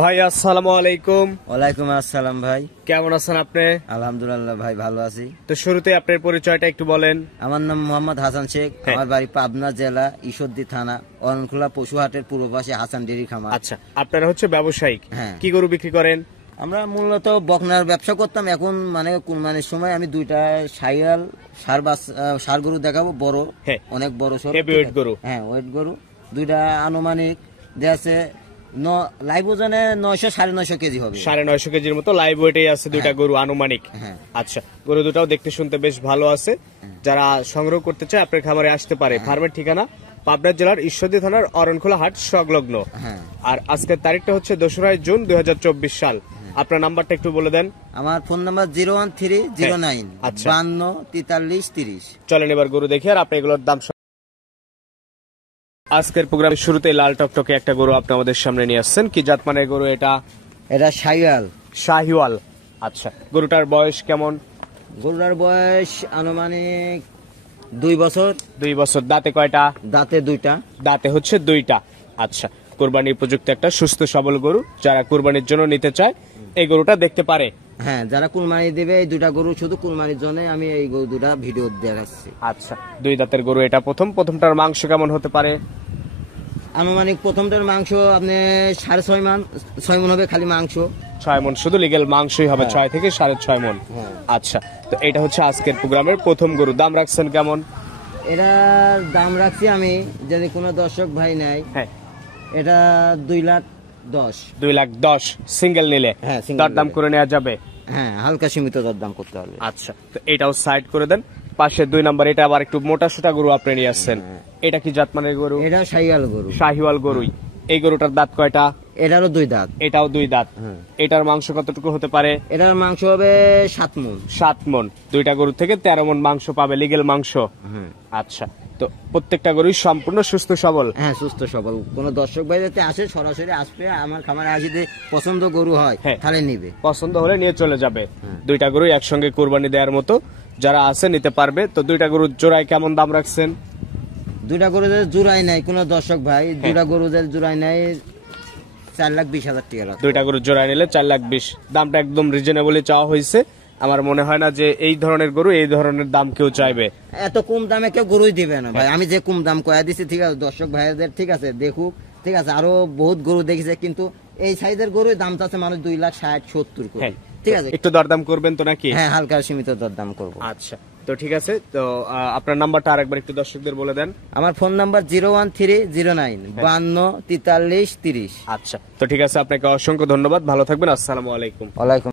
ভাই আসসালামু আলাইকুম। ওয়ালাইকুম আসসালাম ভাই, কেমন আছেন আপনি? আলহামদুলিল্লাহ ভাই, ভালো আছি। তো শুরুতে আপনার পরিচয়টা একটু বলেন। আমার নাম মোহাম্মদ হাসান শেখ। আমার বাড়ি পাবনা জেলা ঈশ্বরদী থানা অরণখোলা পশুহাটের পূর্ব পাশে হাসান ডেরি খামার। আচ্ছা, আপনারা হচ্ছে ব্যবসায়িক? হ্যাঁ। কি গরু বিক্রি করেন? আমরা মূলত বকনার ব্যবসা করতাম। এখন মানে কুরবানির সময় আমি দুইটা শাইয়াল সার গরু দেখাবো, বড়, অনেক বড় সর ওয়েট গরু। হ্যাঁ, ওয়েট গরু দুইটা আনুমানিক দেশে লাইভ ওজনে 900 950 কেজি হবে। 950 কেজির মতো লাইভ ওয়েটেই আছে দুইটা গরু আনুমানিক। আচ্ছা, গরু দুটাও দেখতে শুনতে বেশ ভালো আছে। যারা সংগ্রহ করতে চায় আপনার খামারে আসতে পারে। ফার্মের ঠিকানা পাবনা জেলার ঈশ্বরদী থানার অরণখোলা হাট সংলগ্ন। আর আজকের তারিখটা হচ্ছে 2রা জুন 2024 সাল। আপনার নাম্বারটা একটু বলে দেন। আমার ফোন নাম্বার 01309 52 43 30। চলেন এবার গরু দেখি আর আপনি এগুলোর দাম। আজকের প্রোগ্রামের শুরুতে লাল টকটকে একটা গরু আপনি আমাদের সামনে নিয়ে আসছেন। কি জাতমানের গরু এটা? এটা শাহিওয়াল। শাহিওয়াল। আচ্ছা, গরুটার বয়স কেমন? গরুটার বয়স আনুমানিক 2 বছর। 2 বছর। দাঁতে কয়টা? দাঁতে দুইটা। দাঁতে হচ্ছে দুইটা। আচ্ছা, কুরবানি উপযুক্ত একটা সুস্থ সবল গরু। যারা কুরবানির জন্য নিতে চায় এই গরুটা দেখতে পারে। হ্যাঁ, যারা কুরবানি দেবে এই দুটা গরু শুধু কুরবানির জন্য আমি এই গরু দুটা ভিডিও দেখাচ্ছি। আচ্ছা, 2 দাঁতের গরু এটা। প্রথমটার মাংস কেমন হতে পারে? আনুমানিক প্রথমটার মাংস আপনি 6.5 মণ হবে, খালি মাংস 6 মণ, শুধু লিগেল মাংসই হবে। 6 থেকে 6.5 মণ। আচ্ছা, তো এটা হচ্ছে আজকের প্রোগ্রামের প্রথম গরু। দাম রাখছেন কেমন? এটার দাম রাখছি আমি, যদি কোনো দর্শক ভাই নেয়, হ্যাঁ, এটা 2,10,000। 2,10,000 সিঙ্গেল নিলে? হ্যাঁ, দরদাম করে নেওয়া যাবে। হ্যাঁ, হালকা সীমিত দরদাম করতে হবে। আচ্ছা, তো এটাও সাইড করে দেন। পাশে 2 নাম্বার, এটা আবার একটু মোটা সোটা গরু আপনি নিয়ে আসছেন। এটা কি জাতমানের গরু? এটা শাহিওয়াল গরু। শাহিওয়াল গরুই। এই গরুটার দাঁত কয়টা? এটারও 2 দাঁত। এটাও 2 দাঁত। এটার মাংস কতটুকু হতে পারে? এটার মাংস হবে 7 মণ। 7 মণ। দুইটা গরু থেকে 13 মণ মাংস পাবে, লিগেল মাংস। আচ্ছা, তো প্রত্যেকটা গরুই সম্পূর্ণ সুস্থ সবল? হ্যাঁ, সুস্থ সবল। কোন দর্শক ভাই যাতে আসে, সরাসরি আসবে আমার খামারে, আসলে পছন্দ গরু হয় তাহলে নিবে, পছন্দ হলে নিয়ে চলে যাবে। দুইটা গরু একসঙ্গে কুরবানি দেওয়ার মতো যারা আছে নিতে পারবে। তো দুইটা গরুর জোড়ায় কেমন দাম রাখছেন? দুইটা গরুদের জোড়াই নাই কোন দর্শক ভাই, দুইটা গরুদের জোড়াই নাই 4,20,000 টাকা। দুইটা গরুর জোড়ায় নিলে 4,20,000। দামটা একদম রিজনেবলি চাওয়া হয়েছে। আমার মনে হয় না যে এই ধরনের গরু এই ধরনের দাম কেউ চাইবে। এত কম দামে কেউ গরুই দিবে না ভাই। আমি যে কম দাম কয়া দিছি, ঠিক আছে, দর্শক ভাইদের ঠিক আছে দেখুক, ঠিক আছে। আরো বহুত গরু দেখেছে, কিন্তু এই সাইজের গরুর দাম চাচ্ছে মানুষ 2,60,70 করে। ঠিক আছে, একটু দরদাম করবেন তো নাকি? হ্যাঁ, হালকা সীমিত দরদাম করবো। আচ্ছা, তো ঠিক আছে। তো আপনার নাম্বারটা আরেকবার একটু দর্শকদের বলে দেন। আমার ফোন নাম্বার 01309 52 43 30। আচ্ছা, তো ঠিক আছে, আপনাকে অসংখ্য ধন্যবাদ। ভালো থাকবেন। আসসালামু আলাইকুম। ওয়ালাইকুম।